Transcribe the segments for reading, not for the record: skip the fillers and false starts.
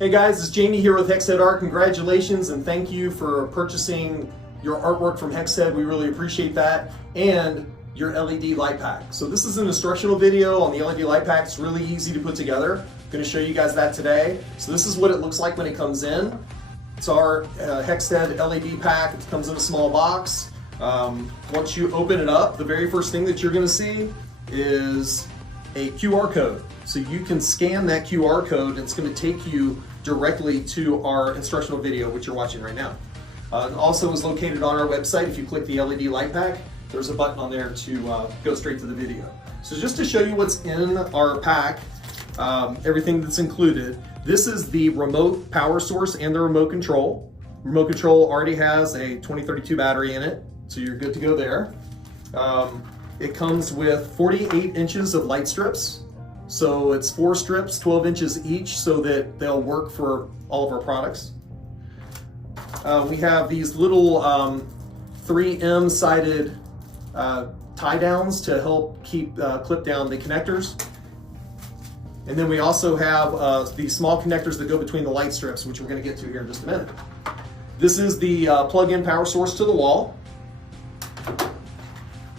Hey guys, it's Jamie here with Hexhead Art. Congratulations and thank you for purchasing your artwork from Hexhead. We really appreciate that. And your LED light pack. So this is an instructional video on the LED light pack. It's really easy to put together. I'm going to show you guys that today. So this is what it looks like when it comes in. It's our Hexhead LED pack. It comes in a small box. Once you open it up, the very first thing that you're going to see is a QR code. So you can scan that QR code and it's going to take you directly to our instructional video, which you're watching right now. It also is located on our website. If you click the LED light pack, there's a button on there to go straight to the video. So just to show you what's in our pack, everything that's included, this is the remote power source and the remote control. Remote control already has a 2032 battery in it, so you're good to go there. It comes with 48 inches of light strips. So it's 4 strips, 12 inches each, so that they'll work for all of our products. We have these little 3M sided tie downs to help keep clip down the connectors. And then we also have these small connectors that go between the light strips, which we're going to get to here in just a minute. This is the plug-in power source to the wall.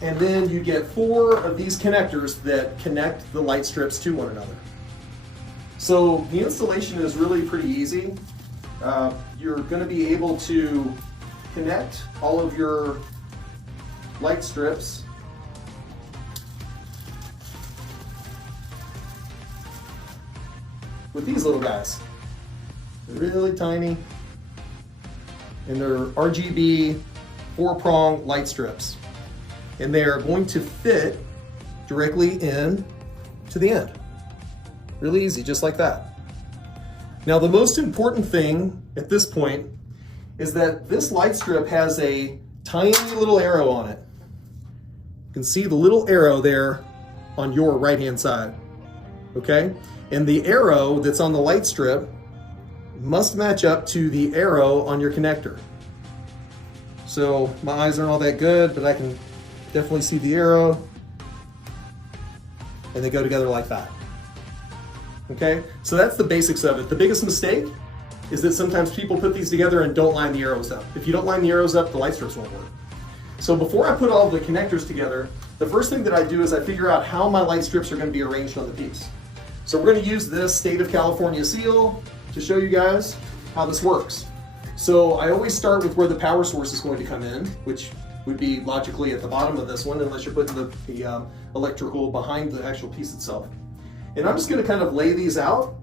And then you get 4 of these connectors that connect the light strips to one another. So the installation is really pretty easy. You're going to be able to connect all of your light strips with these little guys. They're really tiny, and they're RGB 4-prong light strips. And they are going to fit directly in to the end. Really easy, just like that. Now the most important thing at this point is that this light strip has a tiny little arrow on it. You can see the little arrow there on your right-hand side, okay? And the arrow that's on the light strip must match up to the arrow on your connector. So my eyes aren't all that good, but I can definitely see the arrow, and they go together like that. Okay, so that's the basics of it. The biggest mistake is that sometimes people put these together and don't line the arrows up. If you don't line the arrows up, the light strips won't work. So before I put all the connectors together, the first thing that I do is I figure out how my light strips are going to be arranged on the piece. So we're going to use this State of California seal to show you guys how this works. So I always start with where the power source is going to come in, which would be logically at the bottom of this one, unless you're putting the electrical behind the actual piece itself. And I'm just going to kind of lay these out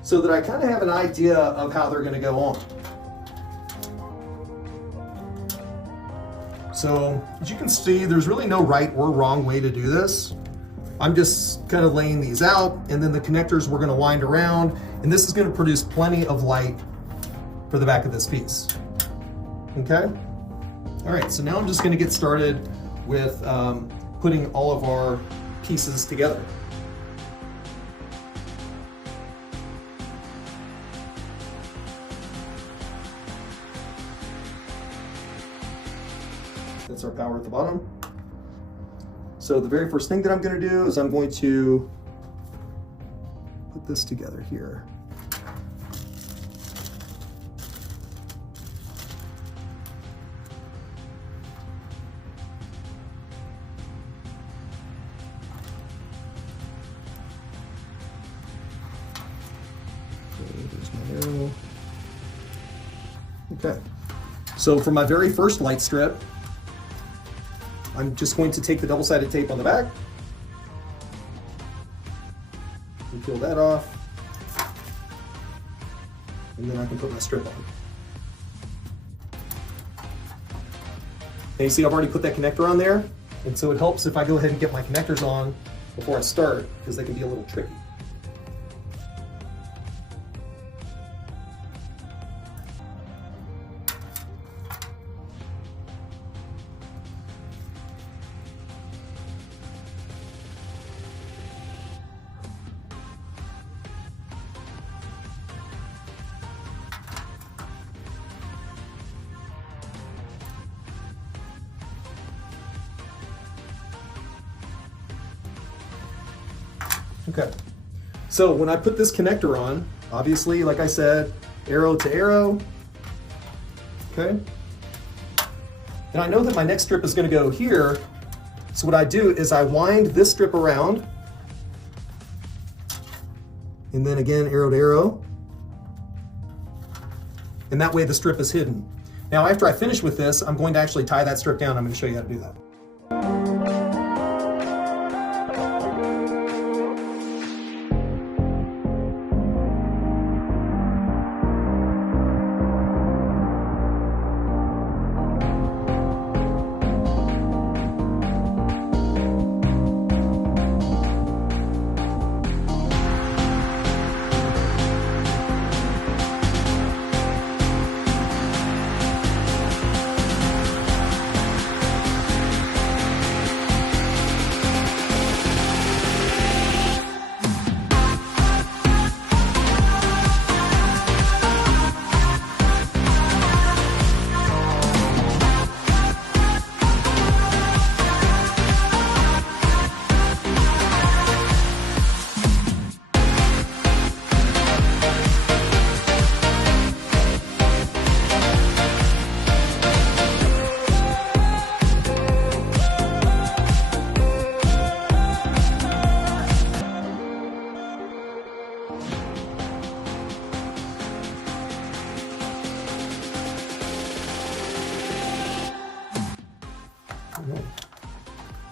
so that I kind of have an idea of how they're going to go on. So as you can see, there's really no right or wrong way to do this. I'm just kind of laying these out, and then the connectors we're going to wind around, and this is going to produce plenty of light for the back of this piece. Okay? All right, so now I'm just going to get started with putting all of our pieces together. That's our power at the bottom. So the very first thing that I'm going to do is I'm going to put this together here. There's my arrow. Okay, so for my very first light strip, I'm just going to take the double-sided tape on the back and peel that off, and then I can put my strip on. And you see I've already put that connector on there, and so it helps if I go ahead and get my connectors on before I start, because they can be a little tricky. Okay, so when I put this connector on, Obviously, like I said, arrow to arrow. Okay. And I know that my next strip is going to go here. So what I do is I wind this strip around. And then again, arrow to arrow. And that way the strip is hidden. Now, after I finish with this, I'm going to actually tie that strip down. I'm going to show you how to do that.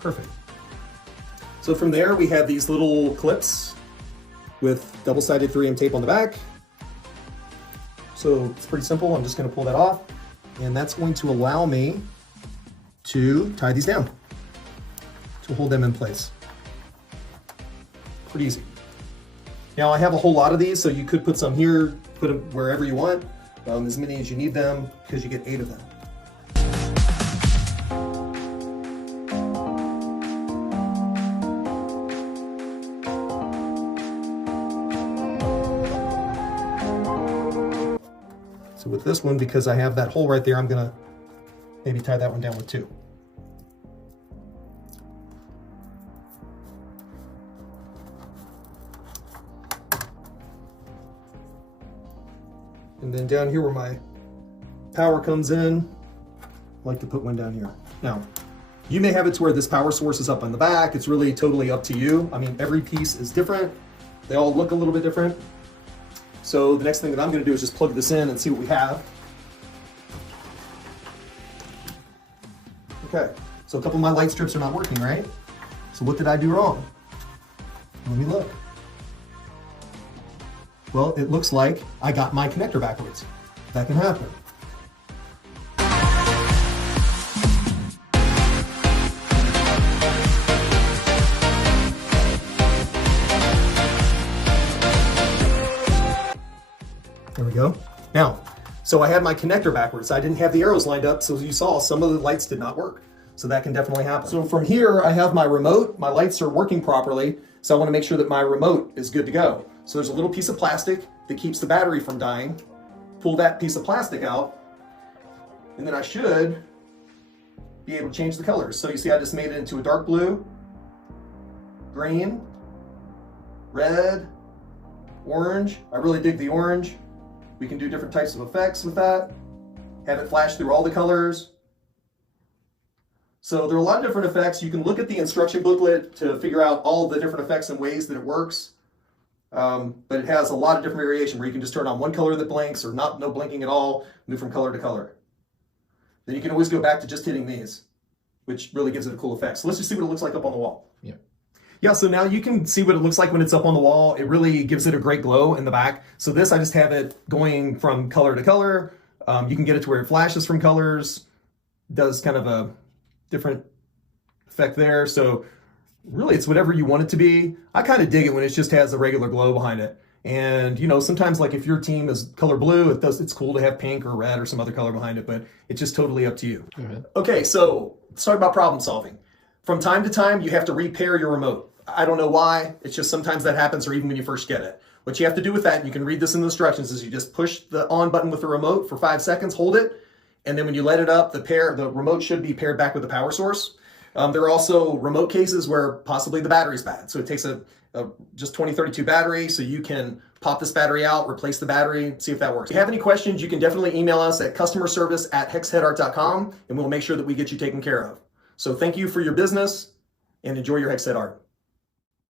Perfect. So from there, we have these little clips with double-sided 3M tape on the back. So it's pretty simple. I'm just going to pull that off, and that's going to allow me to tie these down to hold them in place. Pretty easy. Now I have a whole lot of these, so you could put some here, put them wherever you want, as many as you need them, because you get 8 of them. So with this one, because I have that hole right there, I'm gonna maybe tie that one down with 2. And then down here where my power comes in, I like to put one down here. Now, you may have it to where this power source is up on the back. It's really totally up to you. I mean, every piece is different. They all look a little bit different. So the next thing that I'm going to do is just plug this in and see what we have. Okay, so a couple of my light strips are not working, right? So what did I do wrong? Let me look. Well, it looks like I got my connector backwards. That can happen. There we go. Now, so I had my connector backwards. I didn't have the arrows lined up, so as you saw, some of the lights did not work. So that can definitely happen. So from here, I have my remote. My lights are working properly, so I want to make sure that my remote is good to go. So there's a little piece of plastic that keeps the battery from dying. Pull that piece of plastic out, and then I should be able to change the colors. So you see I just made it into a dark blue, green, red, orange. I really dig the orange. We can do different types of effects with that. Have it flash through all the colors. So there are a lot of different effects. You can look at the instruction booklet to figure out all the different effects and ways that it works. But it has a lot of different variation where you can just turn on one color that blinks or no blinking at all, move from color to color. Then you can always go back to just hitting these, which really gives it a cool effect. So let's just see what it looks like up on the wall. Yeah, so now you can see what it looks like when it's up on the wall. It really gives it a great glow in the back. So this, I just have it going from color to color. You can get it to where it flashes from colors, does kind of a different effect there. So really it's whatever you want it to be. I kind of dig it when it just has a regular glow behind it. And you know, sometimes like if your team is color blue, it's cool to have pink or red or some other color behind it, but it's just totally up to you. Okay, so let's talk about problem solving. From time to time, you have to repair your remote. I don't know why, it's just sometimes that happens, or even when you first get it. What you have to do with that, and you can read this in the instructions, is you just push the on button with the remote for 5 seconds, hold it, and then when you let it up, the remote should be paired back with the power source. There are also remote cases where possibly the battery's bad. So it takes a just 2032 battery, so you can pop this battery out, replace the battery, see if that works. If you have any questions, you can definitely email us at customerservice@hexheadart.com, and we'll make sure that we get you taken care of. So thank you for your business, and enjoy your hex head art.